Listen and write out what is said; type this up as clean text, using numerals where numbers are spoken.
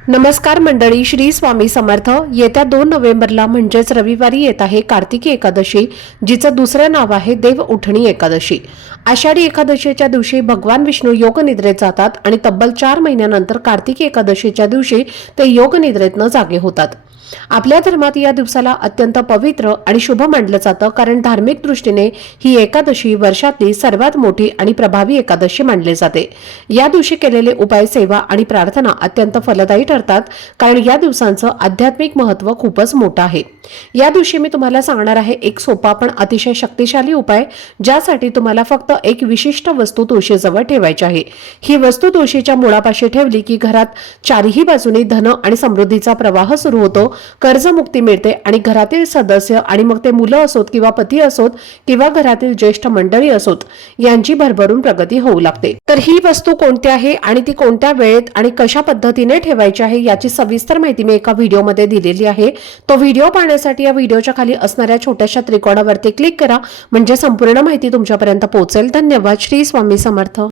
नमस्कार मंडळी, श्री स्वामी समर्थ। येत्या 2 नोव्हेंबरला म्हणजेच रविवारी येत आहे कार्तिकी एकादशी, जिचं दुसरं नाव आहे देव उठणी एकादशी। आषाढी एकादशीच्या दिवशी भगवान विष्णू योग निद्रेत जातात आणि तब्बल 4 महिन्यानंतर कार्तिकी एकादशीच्या दिवशी ते योग निद्रेतनं जागे होतात। आपल्या धर्मात या दिवसाला अत्यंत पवित्र आणि शुभ मानलं जातं, कारण धार्मिक दृष्टीने ही एकादशी वर्षातली सर्वात मोठी आणि प्रभावी एकादशी मानली जाते। या दिवशी केलेले उपाय, सेवा आणि प्रार्थना अत्यंत फलदायी ठरतात, कारण या दिवसांचं आध्यात्मिक महत्त्व खूपच मोठं आहे। या दिवशी मी तुम्हाला सांगणार आहे एक सोपा पण अतिशय शक्तिशाली उपाय, ज्यासाठी तुम्हाला फक्त एक विशिष्ट वस्तू तुळशीजवळ ठेवायची आहे। ही वस्तू तुळशीच्या मुळापाशी ठेवली की घरात चारही बाजूने धन आणि समृद्धीचा प्रवाह सुरू होतो, कर्जमुक्ती मिळते आणि घरातील सदस्य आणि मग ते मुलं असोत किंवा पती असोत किंवा घरातील ज्येष्ठ मंडळी असोत, यांची भरभरून प्रगती होऊ लागते। तर ही वस्तू कोणती आहे आणि ती कोणत्या वेळेत आणि कशा पद्धतीने ठेवायची आहे याची सविस्तर माहिती मी एका व्हिडिओमध्ये दिलेली आहे। तो व्हिडिओ पाहण्यासाठी या व्हिडिओच्या खाली असणाऱ्या छोट्याशा त्रिकोणावरती क्लिक करा, म्हणजे संपूर्ण माहिती तुमच्यापर्यंत पोहोचेल। धन्यवाद। श्री स्वामी समर्थ।